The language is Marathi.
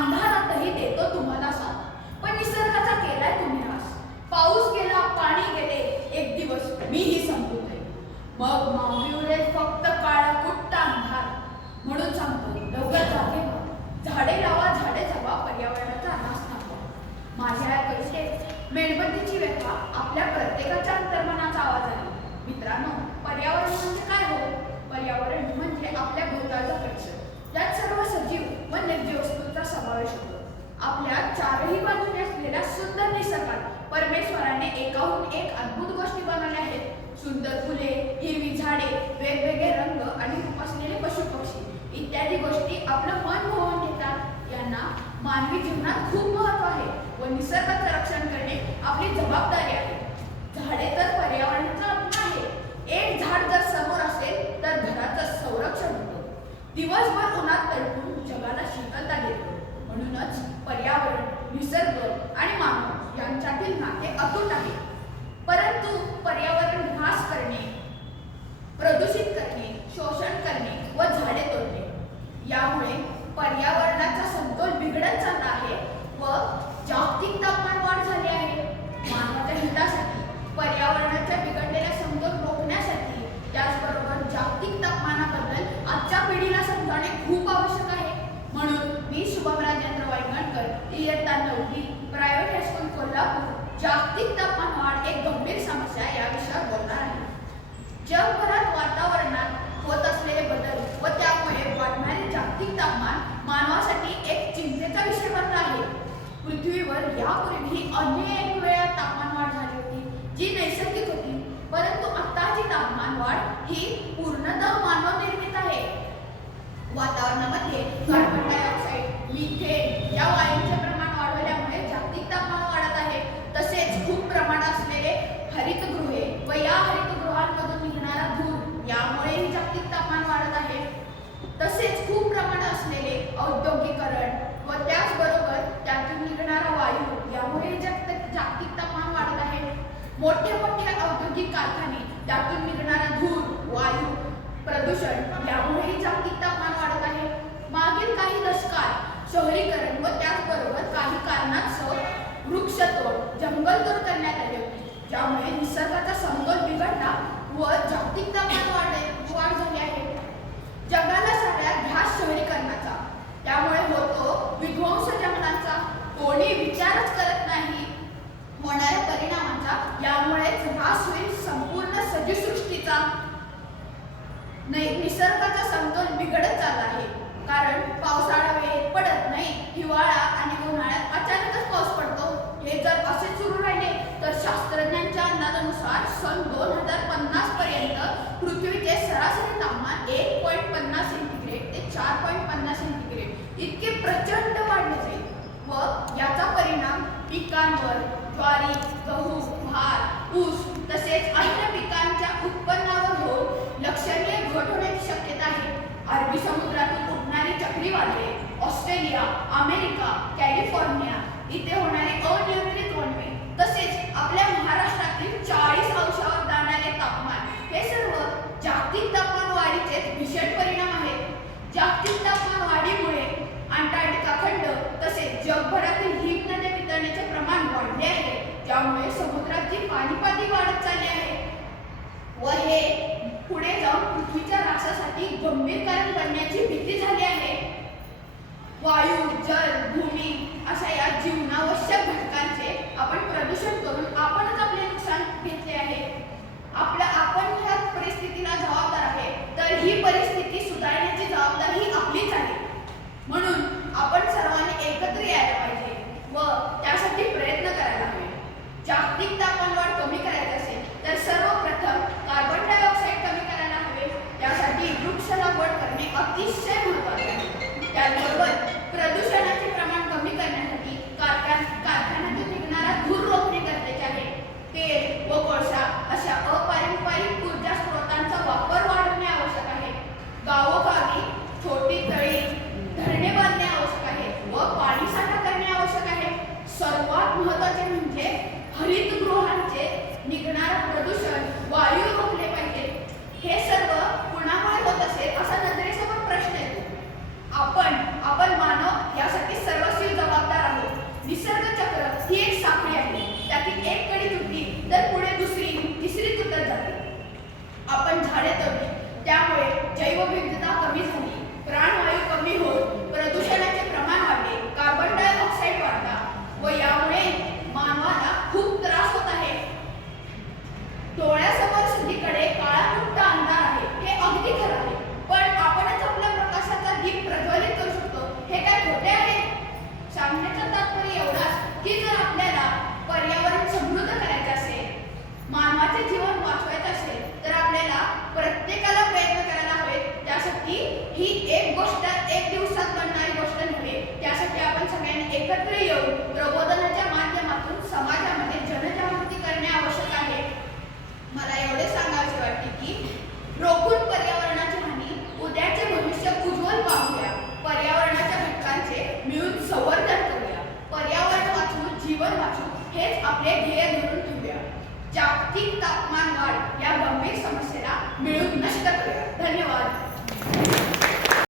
अंधारातही देतो तुम्हाला साथ. पण निसर्गाचा केलाय तुम्ही नाश. पाऊस गेला, पाणी गेले, एक दिवस मीही संपून जाईल. मग मागवी उरेल फक्त काळा कुट्ट अंधार. म्हणून सांगतो लवकर जागे व्हा, झाडे लावा, झाडे जगवा, पर्यावरणाचा नाश थांबवा. माझ्या या कवितेत मेणबत्तीची व्यथा आपल्या प्रत्येकाच्या अंतर्मनाचा आवाज आहे. मित्रांनो, पर्यावरण म्हणजे काय हो? पर्यावरण म्हणजे आपल्या भोवतालचा परिसर, यात सर्व सजीव व निर्जीव वस्तूंचा समावेश होतो. आपल्या चारही बाजूने असलेल्या सुंदर निसर्गात परमेश्वराने एकाहून एक अद्भुत गोष्टी बनवल्या आहेत. सुंदर फुले, हिरवी झाडे, वेगवेगळे रंग आणि रूप असलेले पशु पक्षी इत्यादी गोष्टी आपलं मन मोहून घेतात. यांना मानवी जीवनात खूप महत्त्व आहे व निसर्गाचं रक्षण करणे आपली जबाबदारी आहे. झाडे तर पर्यावरणाचा आत्मा आहे. एक झाड जर समोर असेल तर घराचं संरक्षण होतं. दिवसभर उन्हात तडपून जगाला शीतलता देतो. म्हणूनच पर्यावरण, निसर्ग आणि मानव यांच्यातील नाते अतूट आहे. परंतु पर्यावरण नाश करणे, प्रदूषित करणे, शोषण करणे व झाडे तोडणे यामुळे पर्यावरणाचा समतोल बिघडत चालला आहे व जागतिक तापमान वाढ झाली आहे. मानवाच्या हितासाठी पर्यावरणाच्या बिघडलेल्या समतोल रोखण्यासाठी त्याचबरोबर जागतिक तापमानाबद्दल आजच्या पिढीला समजावणे खूप आवश्यक आहे. म्हणून मी शुभम राजेंद्र वायगणकर, इयत्ता 9वी, प्रायव्हेट हायस्कूल कोल्हापूर, जागतिक तापमान वाढ एक गंभीर समस्या या विषयावर बोलणार आहे. जगभरात वातावरणात होत असलेले बदल व त्यामुळे वाढणारे जागतिक तापमान मानवासाठी एक चिंतेचा विषय बनला आहे. पृथ्वीवर यापूर्वी अनेक वेळा तापमान वाढ झाली होती, जी नैसर्गिक होती. परंतु आताची तापमान वाढ ही पूर्णतः मानवनिर्मित आहे. वातावरणामध्ये कार्बन डायऑक्साईड, मिथेन या वायूंचे प्रमाण वाढवल्यामुळे जागतिक तापमान वाढत आहे. तसेच खूप प्रमाणात असलेले हरितगृहे व या हरितगृहांमधून निघणारा धूर यामुळेही जागतिक तापमान वाढत आहे. तसेच खूप प्रमाणात असलेले औद्योगिकरण व त्याचबरोबर त्यातून निघणारा वायू यामुळे जागतिक तापमान वाढत आहे. मोठे मोठे औद्योगिक कारखाने, त्यातून निघणारा धूर, वायू प्रदूषण यामुळेही जागतिक तापमान वाढत आहे. मागील काही दशकात शहरीकरण व त्याचबरोबर काही कारणास्तव वृक्षतोड, जंगलतोड करण्यात आली होती, ज्यामुळे निसर्गाचा समतोल बिघडला व जागतिक तापमान वाढ झाली आहे. जगाला सगळ्या ध्यास शहरीकरणाचा, त्यामुळे होतो विध्वंस जंगलांचा. कोणी विचारच करत नाही होणाऱ्या परिणामांचा. यामुळेच ऱ्हास होईल संपूर्ण सजीवसृष्टीचा. निसर्गाचा समतोल बिघडत चालला आहे. कारण पावसाळा वेळेत पडत नाही, हिवाळा आणि उन्हाळ्यात अचानकच पाऊस पडतो. हे जर असे सुरू राहिले तर शास्त्रज्ञांच्या अंदाजानुसार सन 2050 पर्यंत पृथ्वीचे सरासरी तापमान 1.50 सेंटीग्रेड ते 4.50 सेंटीग्रेड इतके प्रचंड वाढले जाईल व याचा परिणाम पिकांवर, ज्वारी, गहू, भात, ऊस तसेच अन्य पिकांच्या उत्पन्नावर होऊन लक्षणीय घट होण्याची शक्यता आहे. अरबी समुद्रातून उठणारी चक्रीवादळे, ऑस्ट्रेलिया, अमेरिका, कॅलिफोर्निया इथे होणारे अनियंत्रित वणवे, तसेच आपल्या महाराष्ट्रातील 40 अंशावर जाणारे तापमान, हे सर्व जागतिक तापमान वाढीचे भीषण परिणाम आहेत. जागतिक तापमान वाढीमुळे अंटार्क्टिका खंड तसेच जगभरातील हिमनद्या वितळण्याचे प्रमाण वाढले आहे, ज्यामुळे समुद्राची पाणीपातळी वाढत चालली आहे व हे पुढे जाऊन पृथ्वीच्या ऱ्हासासाठी गंभीर कारण बनण्याची भीती झाली आहे. वायू, जल, भूमी अशा या जीवनावश्यक घटकांचे आपण प्रदूषण करून आपणच आपले नुकसान घेतले आहे. आपण ह्या परिस्थितीला जबाबदार आहे. तर ही परिस्थिती सुधारण्याची जबाबदारी आपलीच आहे. मानवाचे जीवन वाचवायचे असेल तर आपल्याला प्रत्येकाला प्रयत्न करायला हवेत. त्यासाठी ही एक गोष्ट एक दिवसात बनणारी गोष्ट नव्हे. त्यासाठी आपण सगळ्यांनी एकत्र येऊन प्रबोधनाच्या माध्यमातून समाजामध्ये जनजागृती करणे आवश्यक आहे. मला एवढे सांगायचे वाटते की रोखून पर्यावरणाची हानी, उद्याचे भविष्य उज्ज्वल पाहूया. पर्यावरणाच्या घटकांचे मिळून संवर्धन करूया. पर्यावरण वाचवून जीवन वाचवू हेच आपले ध्येय धरून